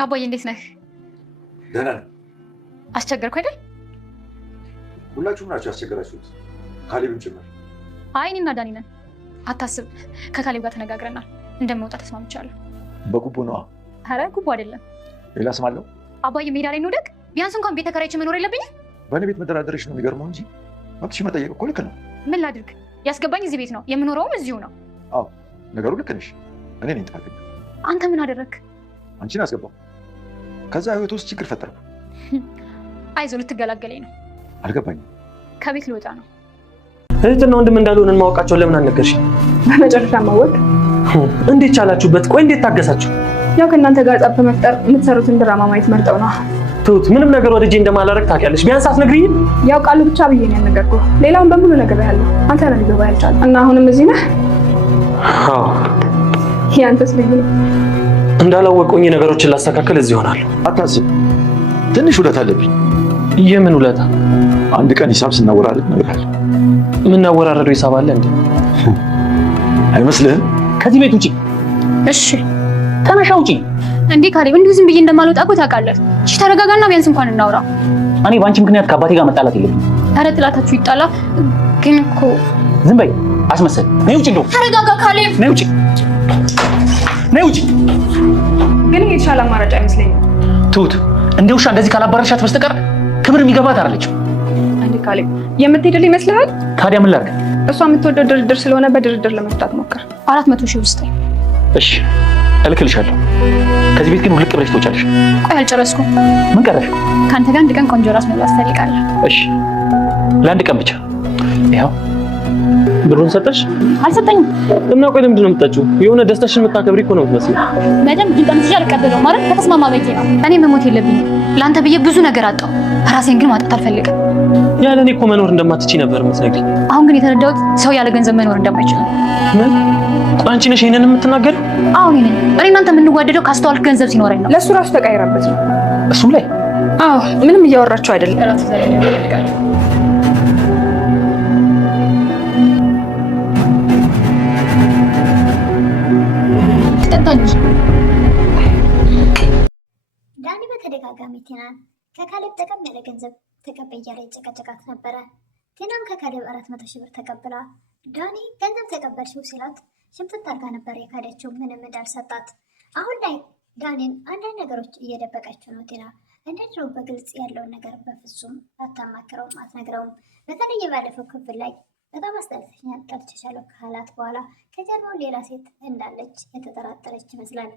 አባዬ እንዴት ነህ? ደህና ነኝ። አስቸገርኩ አይደል? ሁላችሁም ናችሁ ያስቸገራችሁት፣ ካሌብም ጭምር። አይ እኔና ዳኒ ነን። አታስብ፣ ከካሌብ ጋር ተነጋግረናል። እንደምወጣ ተስማምቻለሁ። በጉቦ ነዋ? ኧረ ጉቦ አይደለም። ሌላ ስም አለው? አባዬ ሜዳ ላይ እንውደቅ? ቢያንስ እንኳን ቤት ተከራይቼ መኖር የለብኝም? በእኔ ቤት መደራደርሽ ነው የሚገርመው እንጂ መብትሽ መጠየቅ እኮ ልክ ነው። ምን ላድርግ? ያስገባኝ እዚህ ቤት ነው፣ የምኖረውም እዚሁ ነው። አዎ ነገሩ ልክ ነሽ። እኔ ነኝ ጥፋተኛ። አንተ ምን አደረግክ? አንቺን አስገባው፣ ከዛ ህይወት ውስጥ ችግር ፈጠርኩ። አይዞህ ልትገላገለኝ ነው። አልገባኝም። ከቤት ልወጣ ነው። እህትና ወንድም እንዳልሆነን ማወቃቸው ለምን አልነገርሽኝ? በመጨረሻ ማወቅ እንዴት ቻላችሁበት? ቆይ እንዴት ታገሳችሁ? ያው ከእናንተ ጋር ጸብ በመፍጠር የምትሰሩትን ድራማ ማየት መርጠው ነው። ትሁት ምንም ነገር ወደ እጄ እንደማላረግ ታውቂያለሽ። ቢያንስ አትነግሪኝም? ያው ቃሉ ብቻ ብዬ ነው ያልነገርኩህ። ሌላውን በሙሉ ነግሬሃለሁ። አንተ ነው ሊገባ ያልቻለ እና አሁንም እዚህ ነህ። አዎ ያንተስ ልዩ ነው። እንዳላወቁኝ ነገሮችን ላስተካከል እዚህ ሆናለሁ። አታስብ፣ ትንሽ ውለታ አለብኝ። የምን ውለታ? አንድ ቀን ሂሳብ ስናወራረድ እነግርሃለሁ። የምናወራረደው ሂሳብ አለ እንዴ? አይመስልህም? ከዚህ ቤት ውጪ። እሺ ተነሻ ውጪ። እንዴ ካሌብ፣ እንዲሁ ዝም ብዬ እንደማልወጣ እኮ ታውቃለህ። እሺ ተረጋጋና ቢያንስ እንኳን እናውራ። እኔ በአንቺ ምክንያት ከአባቴ ጋር መጣላት የለብኝም። ኧረ ጥላታችሁ ይጣላ። ግን እኮ ዝም በይ አስመሰል። ነይ ውጪ። እንደው ተረጋጋ ካሌብ። ነይ ውጪ፣ ነይ ውጪ። ግን የተሻለ አማራጭ አይመስለኝም። ትሁት እንደ ውሻ እንደዚህ ካላባረሻት በስተቀር ክብር የሚገባት አይደለችም። አንዴ ካሌብ የምትሄድልህ ይመስልሃል? ታዲያ ምን ላድርግ? እሷ የምትወደው ድርድር ስለሆነ በድርድር ለመፍታት ሞክር። 400,000 ውስጥ እሺ እልክልሻለሁ። ከዚህ ቤት ግን ውልቅ ብለሽ ትወጫለሽ። ቆይ አልጨረስኩም። ምን ቀረሽ? ከአንተ ጋር አንድ ቀን ቆንጆ ራስ መብላት እፈልጋለሁ። እሺ ለአንድ ቀን ብቻ። ይኸው ብሩን ሰጠሽ? አልሰጠኝም። እና ቆይ ለምንድን ነው የምትጠጪው? የሆነ ደስታሽን የምታከብሪ እኮ ነው የምትመስለው። መደም ድንቀም ትይዣ አልቀበለው ማለት ከተስማማ በቂ ነው። እኔ መሞት የለብኝም። ለአንተ ብዬ ብዙ ነገር አጣሁ። ራሴን ግን ማጣት አልፈልግም። ያለ እኔ እኮ መኖር እንደማትችይ ነበር የምትነግሪኝ። አሁን ግን የተረዳሁት ሰው ያለ ገንዘብ መኖር እንደማይችል። ምን? ቆይ አንቺ ነሽ ይሄንን የምትናገሪው? አሁን እኔ እናንተ የምንዋደደው ካስተዋልክ ገንዘብ ሲኖረኝ ነው። ለእሱ ራሱ ተቀይረበት ነው። እሱም ላይ አዎ ምንም እያወራችሁ አይደለም። ዳኒ በተደጋጋሚ ቲናን ከካሌብ ጠቀም ያለ ገንዘብ ተቀበይ እያለ ጨቀጨቃት ነበረ። ቲናም ከካሌብ 400,000 ብር ተቀብላ ዳኒ ገንዘብ ተቀበልሽው ሲላት ሽምጥጥ አድርጋ ነበር የካደችው፣ ምንም እንዳልሰጣት። አሁን ላይ ዳኒን አንዳንድ ነገሮች እየደበቀችው ነው ቲና። እንደ ድሮ በግልጽ ያለውን ነገር በፍጹም አታማክረውም፣ አትነግረውም። በተለይ ባለፈው ክፍል ላይ በጣም አስጠልተኛል ጠልቼሻለሁ ካላት በኋላ ከጀርባው ሌላ ሴት እንዳለች የተጠራጠረች ይመስላል።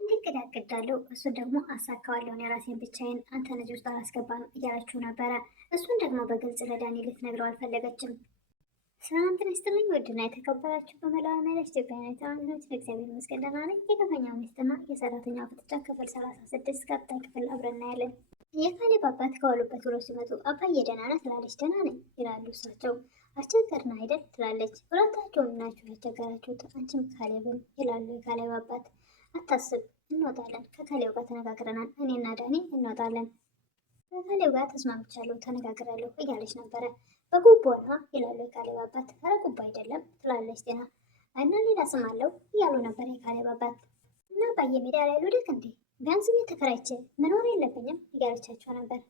እንዲቅድ ያቅዳለሁ እሱ ደግሞ አሳካዋለሁ፣ የራሴን ብቻዬን አንተ ልጅ ውስጥ አላስገባም እያለችው ነበረ። እሱን ደግሞ በግልጽ ለዳኒ ልትነግረው አልፈለገችም። ሰላም ጤና ይስጥልኝ ውድና የተከበራችሁ በመላው ዓለም ያላችሁ ኢትዮጵያውያን ተዋናዮች፣ እግዚአብሔር ይመስገን ደህና ነኝ። የግፈኛው ሚስትና የሰራተኛው ፍጥጫ ክፍል 36 ቀጣይ ክፍል አብረን እናያለን። የካሌብ አባት ከዋሉበት ውለው ሲመጡ አባዬ ደህና ነህ ትላለች። ደህና ነኝ ይላሉ እሳቸው። አስቸገርን አይደል ትላለች። ሁለታቸውም ናችሁ ያስቸገራችሁት አንቺም ካሌብም ይላሉ የካሌብ አባት። አታስብ እንወጣለን፣ ከካሌብ ጋር ተነጋግረናል፣ እኔና ዳኒ እንወጣለን። ከካሌብ ጋር ተስማምቻለሁ፣ ተነጋግራለሁ እያለች ነበረ። በጉቦ ነው ይላሉ የካሌብ አባት። ኧረ ጉቦ አይደለም ትላለች ጤና። እና ሌላ ስም አለው እያሉ ነበር የካሌብ አባት። እና አባዬ ሜዳ ላይ ልውደቅ እንዴ? ቢያንስ ቤት ተከራይቼ መኖር የለብኝም እያለቻቸው ነበር።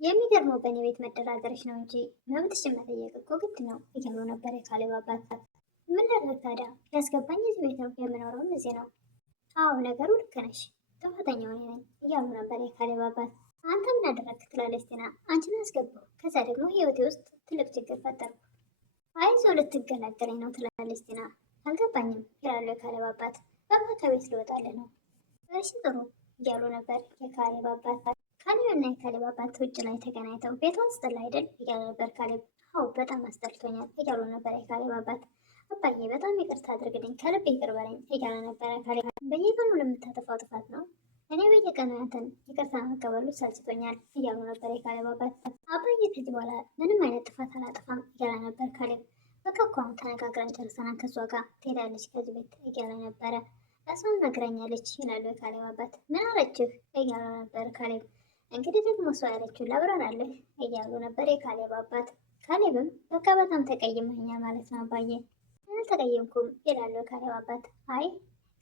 የሚገርመው በእኔ ቤት መደራደርሽ ነው እንጂ መብትሽን መጠየቅ እኮ ግድ ነው እያሉ ነበር የካሌብ አባት። ምን ላድርግ ታዲያ? ያስገባኝ እዚህ ቤት ነው፣ የምኖረውም እዚህ ነው። አዎ ነገሩ ልክ ነሽ፣ ጥፋተኛው እኔ ነኝ እያሉ ነበር የካሌብ አባት። አንተ ምን አደረግክ ትላለች ቲና። አንቺን አስገባሁ፣ ከዛ ደግሞ ህይወቴ ውስጥ ትልቅ ችግር ፈጠርኩ። አይዞህ ልትገላገለኝ ነው ትላለች ቲና። አልገባኝም ይላሉ የካሌብ አባት። በቃ ከቤት ልወጣልህ ነው። እሺ ጥሩ እያሉ ነበር የካሌብ አባት። ካሌብና የካሌብ አባት ውጭ ላይ ተገናኝተው ቤቷ አስጠላ አይደል እያለ ነበር ካሌብ። አዎ በጣም አስጠልቶኛል እያሉ ነበር የካሌብ አባት። አባዬ በጣም ይቅርታ አድርግልኝ፣ ከልብ ይቅር በለኝ እያለ ነበረ ካሌብ። በየቀኑ ለምታጠፋው ጥፋት ነው እኔ በየቀኑ ያንተን ይቅርታ መቀበሉ ሰልችቶኛል እያሉ ነበር የካሌብ አባት። አባዬ ከዚህ በኋላ ምንም አይነት ጥፋት አላጠፋም እያለ ነበር ካሌብ። በቃ እኮ አሁን ተነጋግረን ጨርሰናል፣ ከሷ ጋር ትሄዳለች ከዚህ ቤት እያለ ነበረ። እሷም ነግረኛለች ይላሉ የካሌብ አባት። ምን አለችህ እያሉ ነበር ካሌብ። እንግዲህ ደግሞ እሷ ያለችውን ላብራራለህ እያሉ ነበር የካሌብ አባት። ካሌብም በቃ በጣም ተቀይመኛል ማለት ነው አባዬ። አልተቀየምኩም ይላሉ የካሌብ አባት። አይ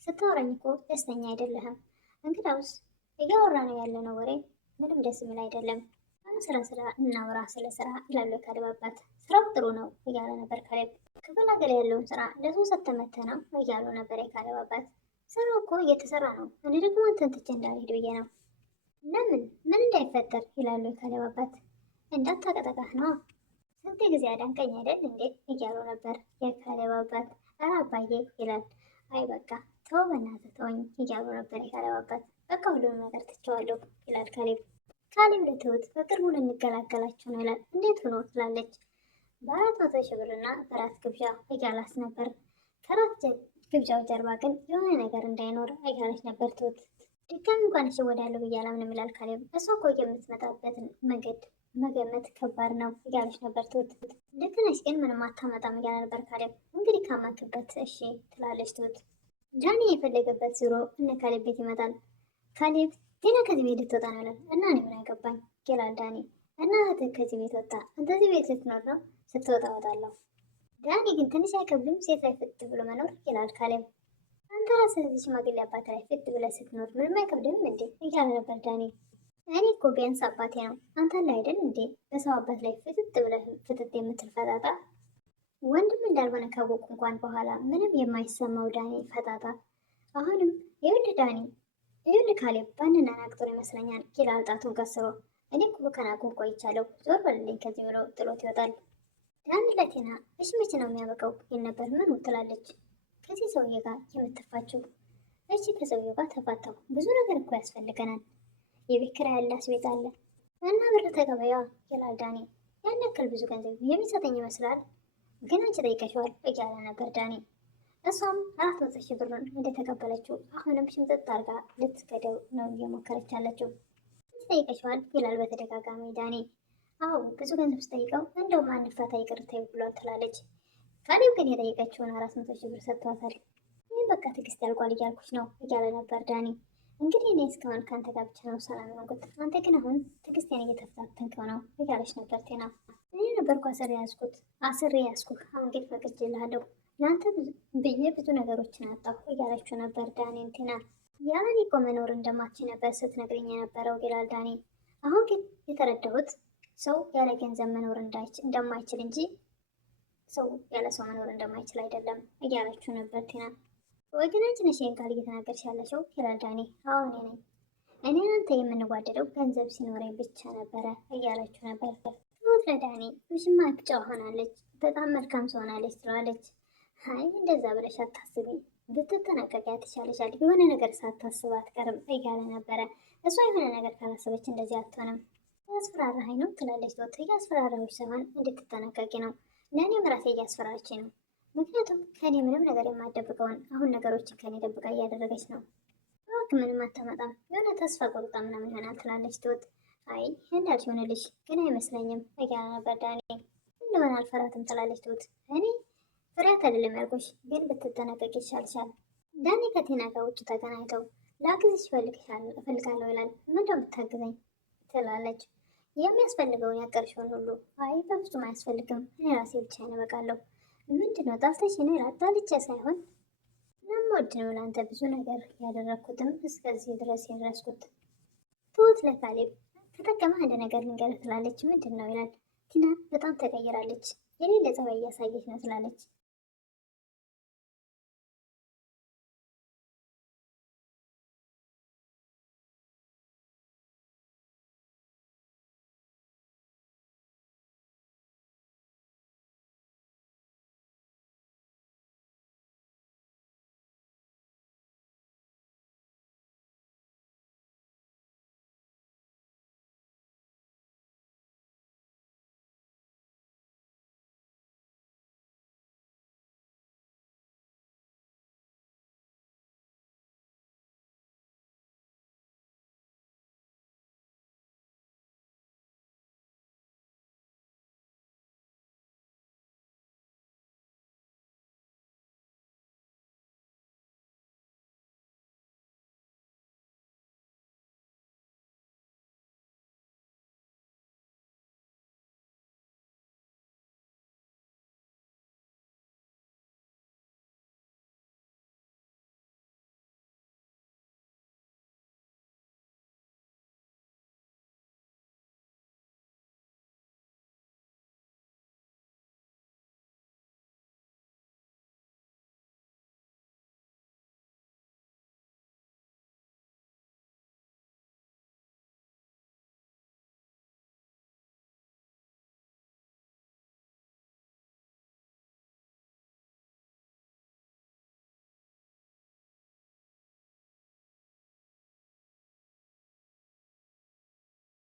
ስታወራኝ እኮ ደስተኛ አይደለህም፣ እንግዳውስ እያወራ ነው ያለነው ወሬ ምንም ደስ የሚል አይደለም። ስራ እናውራ ስለ ስራ ይላሉ የካሌብ አባት። ስራው ጥሩ ነው እያለ ነበር ካሌብ። ክፍለ ሀገር ያለውን ስራ ለሶስት ተመተ ነው እያሉ ነበር የካሌብ አባት። ስራው እኮ እየተሰራ ነው፣ እኔ ደግሞ አንተን ትቼ እንዳልሄድ ብዬ ነው። ለምን ምን እንዳይፈጠር ይላሉ የካሌብ አባት። እንዳታቀጠቃህ ነው፣ ስንት ጊዜ አዳንቀኝ አይደል እንዴ እያሉ ነበር የካሌብ አባት። ኧረ አባዬ ይላል። አይ በቃ ተው በእናትህ ተወኝ እያሉ ነበር የካሌብ አባት። በቃ ሁሉንም ነገር ትቼዋለሁ ይላል ካሌብ። ካሌብ ለትሁት በቅርቡ ልንገላገላቸው ነው ይላል። እንዴት ሆኖ ትላለች። በ400,000 ብርና በራት ግብዣ እያላት ነበር። ከራት ግብዣው ጀርባ ግን የሆነ ነገር እንዳይኖር እያለች ነበር ትሁት። ድጋሚ እንኳን እሸወዳለሁ ብዬ አላምንም ይላል ካሌብ። እሷ እኮ የምትመጣበትን መንገድ መገመት ከባድ ነው እያለች ነበር ትሁት። ልክ ነሽ ግን ምንም አታመጣም እያለ ነበር ካሌብ። እንግዲህ ካማክበት እሺ ትላለች ትሁት። ዳኒ የፈለገበት ዞሮ እነ ካሌብ ቤት ይመጣል። ካሌብ ቴና ከዚህ ቤት ልትወጣ ነው ይላል። እና እኔ ምን አይገባኝ ይላል ዳኒ። እና እህትህ ከዚህ ቤት ወጣ እንደዚህ ቤት ስትኖር ነው? ስትወጣ እወጣለሁ። ዳኒ ግን ትንሽ አይከብድም ሴት ላይ ፍት ብሎ መኖር ይላል ካሌብ። አንተ ራስህ እዚህ ሽማግሌ አባት ላይ ፍት ብለህ ስትኖር ምንም አይከብድም እንዴ እያለ ነበር ዳኒ። እኔ እኮ ቢያንስ አባቴ ነው አንተ ላይ አይደል እንዴ በሰው አባት ላይ ፍትት ብለህ ፍትት የምትል ፈጣጣ። ወንድም እንዳልሆነ ካወቁ እንኳን በኋላ ምንም የማይሰማው ዳኒ ፈጣጣ። አሁንም ይኸውልህ ዳኒ ይኸውልህ ካሌብ ባንና ናቅጦር ይመስለኛል ይላል ጣቱን ቀስሮ። እኔ እኮ ከናቁ ቆይቻለሁ ዞር በልልኝ ከዚህ ብሎ ጥሎት ይወጣል። ዳኒ ለቴና እሺ መቼ ነው የሚያበቃው ይል ነበር። ምን ትላለች? ከዚህ ሰውዬ ጋር የምትፋችው? እሺ ከሰውዬው ጋር ተፋታው፣ ብዙ ነገር እኮ ያስፈልገናል። የቤት ኪራይ ያለ አስቤዛ አለ እና ብር ተቀበያ ይላል ዳኒ። ያን ያክል ብዙ ገንዘብ የሚሰጠኝ ይመስላል ግን አንቺ ጠይቀሽዋል እያለ ነበር ዳኒ። እሷም 400,000 ብሩን እንደተቀበለችው አሁንም ሽምጥጥ አርጋ ልትገደው ነው እየሞከረች ያለችው። ጠይቀሽዋል ይላል በተደጋጋሚ ዳኒ። አዎ ብዙ ገንዘብ ስጠይቀው እንደውም አንፋታ ይቅርታ ብሏል ትላለች። ካሌብ ግን የጠየቀችውን 400,000 ብር ሰጥቷታል። ይህ በቃ ትዕግስት ያልቋል እያልኩሽ ነው እያለ ነበር ዳኒ። እንግዲህ እኔ እስካሁን ከአንተ ጋር ብቻ ነው ሰላም የሆንኩት፣ አንተ ግን አሁን ትዕግስቴን እየተፈታተንከው ነው እያለች ነበር ቴና። እኔ ነበርኩ አስሬ ያዝኩህ፣ አሁን ግን ፈቅጄልሃለሁ፣ ለአንተ ብዬ ብዙ ነገሮችን አጣሁ እያለችው ነበር ዳኒን ቴና። ያለኔ እኮ መኖር እንደማትችል ነበር ስትነግረኝ የነበረው ይላል ዳኒ። አሁን ግን የተረዳሁት ሰው ያለ ገንዘብ መኖር እንደማይችል እንጂ ሰው ያለ ሰው መኖር እንደማይችል አይደለም እያለችው ነበር ቴና። ወይ ግን አንቺ ነሽ ይህን ቃል እየተናገርሽ ያለሽው ይላል ዳኒ። አዎ እኔ ነኝ። እኔ አንተ የምንዋደደው ገንዘብ ሲኖረኝ ብቻ ነበረ እያለችው ነበር። ትሁት ለዳኒ ውሽማ ጨዋ ሆናለች፣ በጣም መልካም ሰው ሆናለች ትለዋለች። አይ እንደዛ ብለሽ አታስቢ፣ ብትጠነቀቂያት ይሻልሻል፣ የሆነ ነገር ሳታስብ አትቀርም እያለ ነበረ። እሷ የሆነ ነገር ካላሰበች እንደዚህ አትሆንም። እያስፈራራኸኝ ነው ትላለች ትሁት። እያስፈራራሁሽ ሳይሆን እንድትጠነቀቂ ነው። ለእኔም ራሴ እያስፈራራችኝ ነው። ምክንያቱም ከእኔ ምንም ነገር የማደብቀውን አሁን ነገሮችን ከእኔ ደብቃ እያደረገች ነው። እባክህ ምንም አታመጣም፣ የሆነ ተስፋ ቆርጣ ምናምን ይሆናል ትላለች ትሁት። አይ እንዳልሽ ሆነልሽ ግን አይመስለኝም እያለ ነበር ዳኒ። እንደሆነ አልፈራትም ትላለች ትሁት። እኔ ፍሬያት አይደለም ያልኩሽ፣ ግን ብትጠነቀቂ ይሻልሻል። ዳኒ ከቴና ጋር ውጭ ተገናኝተው ላግዝሽ እፈልጋለሁ ይላል። ምንድነው የምታግዘኝ ትላለች። የሚያስፈልገውን ያቀርሽውን ሁሉ። አይ በፍጹም አያስፈልግም፣ እኔ ራሴ ብቻ እበቃለሁ። ምንድነው ጣልተሽ ነው ይላል። ጣልቼ ሳይሆን ለምወድ ነው ለአንተ ብዙ ነገር ያደረግኩትም እስከዚህ ድረስ የደረስኩት። ትሁት ለካሌብ ከጠቀመ አንድ ነገር ልንገርህ ትላለች። ምንድን ነው ይላል። ቲና በጣም ተቀይራለች፣ የሌለ ጸባይ እያሳየች ነው ትላለች።